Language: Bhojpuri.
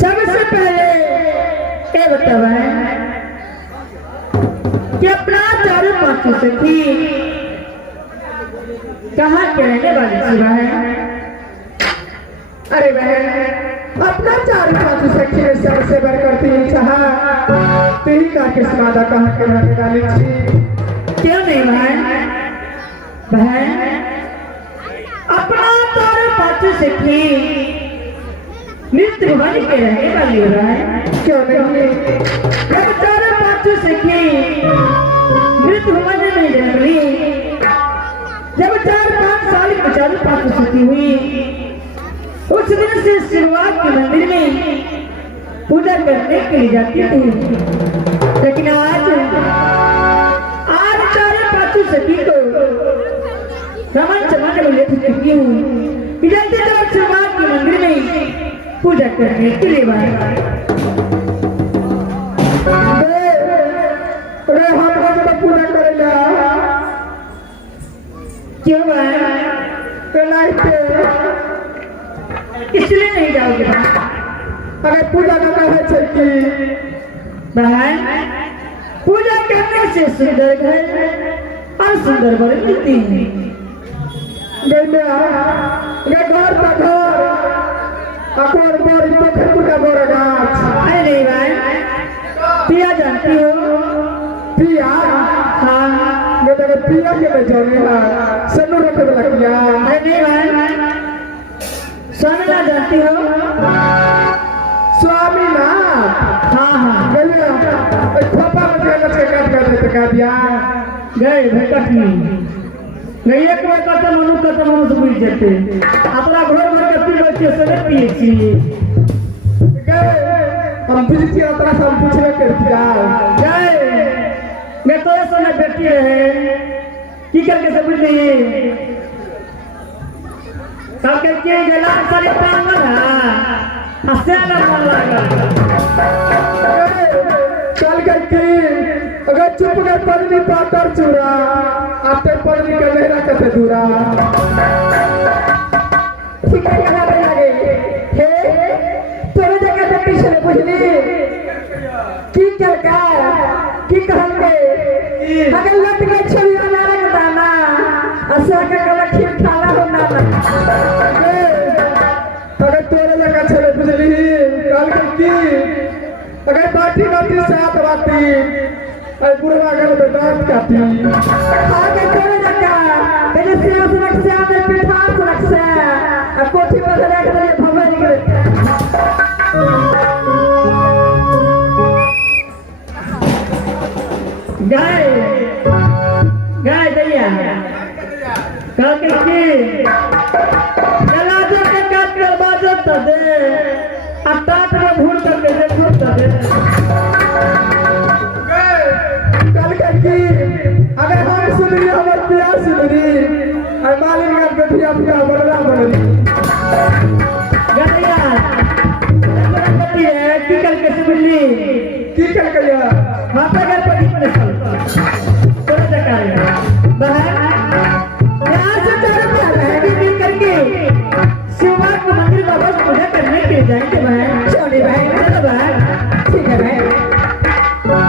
सबसे पहले ये बतावा कि अपना चारों पांचों सखी कहाँ के रहने वाली शिवा है। अरे बहन, अपना चारों पांचों सखी में सबसे बढ़कर तीन चाहा तेरी का किस्मादा कहाँ के रहने वाली थी। क्यों नहीं बहन? बहन, अपना चारों पांचों सखी नित्य बन के रहने वाली हो रहा है। क्यों नहीं? जब चारों पांचों सखी नृत्य भवन में जन्मी, जब 4-5 साल की चारों पांचों सखी हुई, उस दिन से शुरुआत के मंदिर में पूजा करने के लिए जाती थी। लेकिन आज चारों पांचों सखी को रमन चमन में ले चुकी हूँ कि जल्दी जब शुरुआत के मंदिर में पूजा करने के लिए पूजा करेगा। क्यों इसलिए नहीं जाओगे अगर पूजा करना है चाहिए बहन। पूजा करने से सुंदर घर और सुंदर वर मिलती है। घर का घर अकोर बारी पोखरपुर का बोरा गाछ। अरे नहीं भाई, पिया जानती हो? पिया? हाँ, मैं तो पिया के में जाने ला सन्नू रखे लग गया। अरे नहीं भाई, स्वामी ना जानती हो? स्वामी ना? हाँ हाँ, गलिया खोपा में जाकर के काट कर दिया। गए भटक नहीं नहीं, एक बार कहते मनु से बुझ जाते अपना घर में कति बच्चे से पिए छी। हम बिजली अपना सब पूछले कर दिया। गए मैं तो ऐसा में बैठी रहे की करके सब बुझ नहीं कल के गेला सारे पागल है हसेला मन लगा। कल के अगर चुप गए पगली पातर चूरा आते पगली का लहरा कते दूरा ठीक है यहाँ पे लगे हे तोरे जगह पे पीछे बुझली की कहंगे अगर लट गए छुरिया नारंग दाना असा के कला खीर खाला हो ना अगर तोरे जगह छले बुझली कल की अगर बाटी साथ बाती अरे बुढ़वा गल पे डांट काटी आगे करे जका पहले सिया सुरक्षा में पिठा सुरक्षा अब कोठी पर रख दे भवन के गाय दैया कल के की चला जो के काट कर बाजत दे अटाट में भूल करके देखो दे। अगर हम सुनरी हमारे प्यार सुनरी और मालिक का गठिया पिया बड़ा बनरी गठिया गठिया है की कल के सुनली की कल कया माता घर पर कितने साल थोड़ा जगह है बहन यहाँ से तेरे प्यार जाएंगे बहन चलिए बहन चलो बहन ठीक है बहन